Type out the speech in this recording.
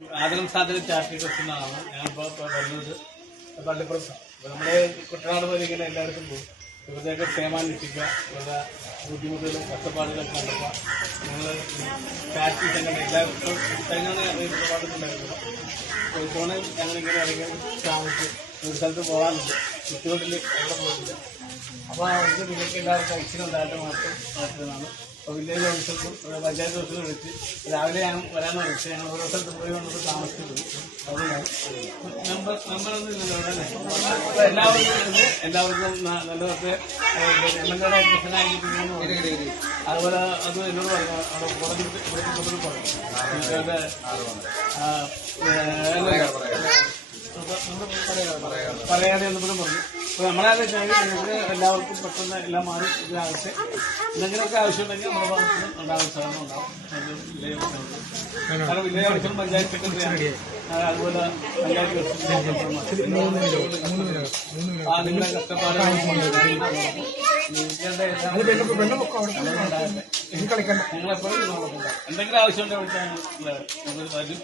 ആദരം സാധന ചാരിറ്റി ട്രസ്റ്റിനാണ് ഞാനിപ്പോൾ വരുന്നത് പള്ളിപ്പുറത്താണ്. അപ്പോൾ നമ്മുടെ കുട്ടനാട് പോലെ ഇങ്ങനെ എല്ലായിടത്തും പോകും. ഇവരുടെയൊക്കെ ക്ഷേമാന്വേഷിക്കുക, ഇവരുടെ ബുദ്ധിമുട്ടുകളും കഷ്ടപ്പാടുകളൊക്കെ കണ്ടെത്തുക. ഞങ്ങൾ ചാരിറ്റി സംഘടന എല്ലാവർക്കും പാടുന്നുണ്ടായിരുന്നു. കോഴിക്കോട് ഞങ്ങളിങ്ങനെ ഇറങ്ങി താമസിച്ച് ഒരു സ്ഥലത്ത് പോകാറുണ്ട്. ചുറ്റുവട്ടിൽ എവിടെ പോയിട്ടില്ല. അപ്പോൾ അവർക്ക് നിങ്ങൾക്ക് എല്ലാവർക്കും ഐക്യം ഉണ്ടായിട്ട് മാത്രം നടത്തുന്നതാണ്. അപ്പോൾ വില്ലേജ് ഓഫീസർക്കും പഞ്ചായത്ത് ഓഫീസറും വിളിച്ച് രാവിലെ ഞാൻ വരാമെന്ന് വിളിച്ച് ഞങ്ങൾ ഓരോ സ്ഥലത്ത് പോയി വന്നിട്ട് താമസിച്ചിട്ടുണ്ട്. നമ്പറൊന്നും ഇല്ലല്ലോ. എല്ലാവർക്കും നല്ലതൊക്കെ അതുപോലെ അത് എന്നോട് പറഞ്ഞു. അവിടെ കോടതി പറഞ്ഞു പറയാതെ എന്നപ്പോഴും പറഞ്ഞു. അപ്പോൾ നമ്മളെ നിങ്ങൾക്ക് എല്ലാവർക്കും പെട്ടെന്ന് എല്ലാം മാറി ഇതാകട്ടെ. എന്തെങ്കിലുമൊക്കെ ആവശ്യമുണ്ടെങ്കിൽ നമ്മുടെ ഭാഗത്തുനിന്ന് ഉണ്ടാകുന്ന സാധനം ഉണ്ടാവും. കാരണം വില്ലേജ് ഓഫീസറും പഞ്ചായത്ത് സെക്രട്ടറി അതുപോലെ പഞ്ചായത്ത് നിങ്ങളുടെ കഷ്ടപ്പാട് നിങ്ങളെപ്പോഴും എന്തെങ്കിലും ആവശ്യമുണ്ടെങ്കിൽ വിളിച്ചാൽ ഞങ്ങൾ വരും.